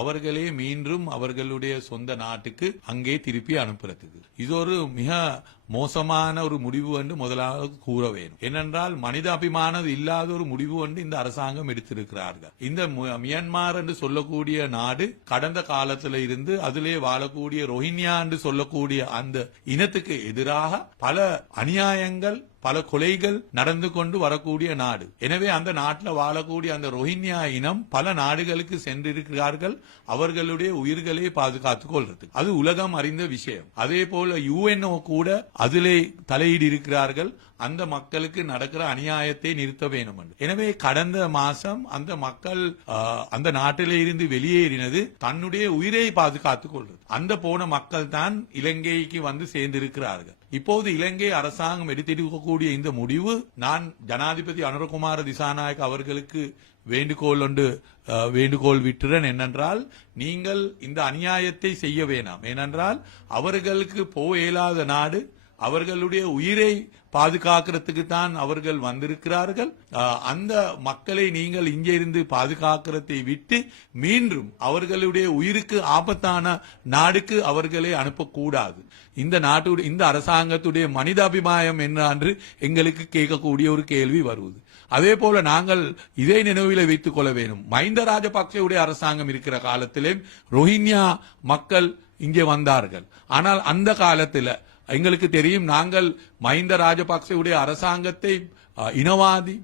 அவர்களே மீண்டும் அவர்களுடைய சொந்த நாட்டுக்கு அங்கே திருப்பி அனுப்புறதுக்கு. இது ஒரு மிக மோசமான ஒரு முடிவு என்று முதலாவது கூற வேண்டும். ஏனென்றால் மனிதாபிமானம் இல்லாத ஒரு முடிவு என்று இந்த அரசாங்கம் எடுத்திருக்கிறார்கள். இந்த மியான்மார் என்று சொல்லக்கூடிய நாடு கடந்த காலத்தில் இருந்து அதிலே வாழக்கூடிய ரோஹிங்யா என்று சொல்லக்கூடிய அந்த இனத்துக்கு எதிராக பல அநியாயங்கள் பல கொலைகள் நடந்து கொண்டு வரக்கூடிய நாடு. எனவே அந்த நாட்டில் வாழக்கூடிய அந்த ரோஹிங்யா இனம் பல நாடுகளுக்கு சென்றிருக்கிறார்கள். அவர்களுடைய உயிர்களை பாதுகாத்துக் கொள்றது அது உலகம் அறிந்த விஷயம். அதே போல யுஎன்ஓ கூட அதிலே தலையீடு இருக்கிறார்கள் அந்த மக்களுக்கு நடக்கிற அநியாயத்தை நிறுத்த வேண்டும் என்று எனவே கடந்த மாசம் அந்த மக்கள் அந்த நாட்டிலே இருந்து வெளியேறினது தன்னுடைய உயிரை பாதுகாத்துக் கொள்வது அந்த போன மக்கள் தான் இலங்கைக்கு வந்து சேர்ந்திருக்கிறார்கள். இப்போது இலங்கை அரசாங்கம் எடுத்திருக்கக்கூடிய இந்த முடிவு நான் ஜனாதிபதி அனுரகுமார திசாநாயக் அவர்களுக்கு வேண்டுகோள் ஒன்று வேண்டுகோள் விட்டுறேன். என்னென்றால் நீங்கள் இந்த அநியாயத்தை செய்ய வேணாம். ஏனென்றால் அவர்களுக்கு போக இயலாத நாடு அவர்களுடைய உயிரை பாதுகாக்கிறதுக்கு தான் அவர்கள் வந்திருக்கிறார்கள். அந்த மக்களை நீங்கள் இங்கே இருந்து பாதுகாக்கிறதை விட்டு மீண்டும் அவர்களுடைய உயிருக்கு ஆபத்தான நாடுக்கு அவர்களை அனுப்பக்கூடாது. இந்த நாட்டு இந்த அரசாங்கத்துடைய மனிதாபிமாயம் என்ன என்று எங்களுக்கு கேட்கக்கூடிய ஒரு கேள்வி வருவது. அதே போல நாங்கள் இதே நினைவில் வைத்துக் கொள்ள வேண்டும். மஹிந்த ராஜபக்சேவுடைய அரசாங்கம் இருக்கிற காலத்திலே ரோஹிங்யா மக்கள் இங்கே வந்தார்கள். ஆனால் அந்த காலத்தில் எங்களுக்கு தெரியும் நாங்கள் மஹிந்த ராஜபக்சேவுடைய அரசாங்கத்தை இனவாதி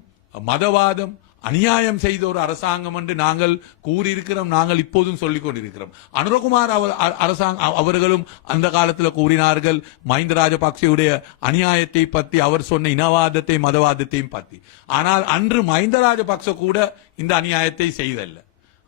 மதவாதம் அநியாயம் செய்த ஒரு அரசாங்கம் என்று நாங்கள் கூறியிருக்கிறோம் நாங்கள் இப்போதும் சொல்லிக் கொண்டிருக்கிறோம். அனுரகுமார் அவர் அ- அரசாங்க அவர்களும் அந்த காலத்தில் கூறினார்கள் மஹிந்த ராஜபக்சேவுடைய அநியாயத்தை பற்றி அவர் சொன்ன இனவாதத்தை மதவாதத்தையும் பற்றி ஆனால் அன்று மஹிந்த ராஜபக்ச கூட இந்த அநியாயத்தை செய்தல்ல.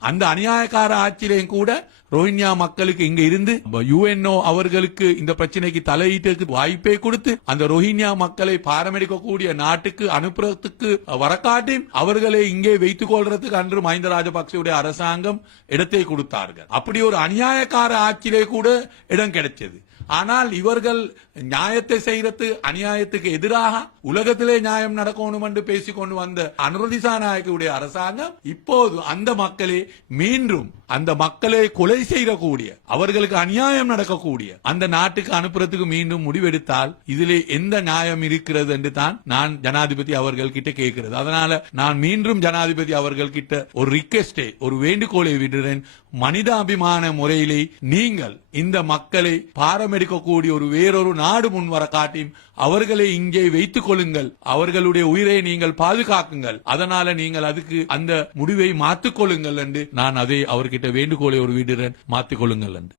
அந்த அநியாயக்கார ஆட்சியிலையும் கூட ரோஹிங்யா மக்களுக்கு இங்க இருந்து யுஎன்ஓ அவர்களுக்கு இந்த பிரச்சனைக்கு தலையீட்டுக்கு வாய்ப்பை கொடுத்து அந்த ரோஹிங்யா மக்களை பாரமெடுக்கக்கூடிய நாட்டுக்கு அனுப்புறதுக்கு வரக்காட்டி அவர்களை இங்கே வைத்துக் கொள்றதுக்கு அன்று மஹிந்த ராஜபக்சேவுடைய அரசாங்கம் இடத்தை கொடுத்தார்கள். அப்படி ஒரு அநியாயக்கார ஆட்சியிலே கூட இடம் கிடைச்சது. ஆனால் இவர்கள் நியாயத்தை செய்யறது அநியாயத்துக்கு எதிராக உலகத்திலே நியாயம் நடக்கணும் என்று பேசிக்கொண்டு வந்த அனுரதிசா நாயக்குடைய அரசாங்கம் இப்போது அந்த மக்களே மீண்டும் அந்த மக்களை கொலை செய்யக்கூடிய அவர்களுக்கு அநியாயம் நடக்கக்கூடிய அந்த நாட்டுக்கு அனுப்புறதுக்கு மீண்டும் முடிவெடுத்தால் இதிலே எந்த நியாயம் இருக்கிறது என்று தான் நான் ஜனாதிபதி அவர்கள் கிட்ட கேட்கிறது. அதனால நான் மீண்டும் ஜனாதிபதி அவர்கள் கிட்ட ஒரு ரிக்வெஸ்டே ஒரு வேண்டுகோளை விடுறேன். மனிதாபிமான முறையிலே நீங்கள் இந்த மக்களை பாரமெடுக்கக்கூடிய ஒரு வேறொரு நாடு முன் வர காட்டியும் அவர்களை இங்கே வைத்துக் கொள்ளுங்கள். அவர்களுடைய உயிரை நீங்கள் பாதுகாக்குங்கள். அதனால நீங்கள் அதுக்கு அந்த முடிவை மாற்றிக் கொள்ளுங்கள் என்று நான் அதை அவர்கிட்ட வேண்டுகோளை ஒரு விடுறேன் மாற்றிக் கொள்ளுங்கள் என்று.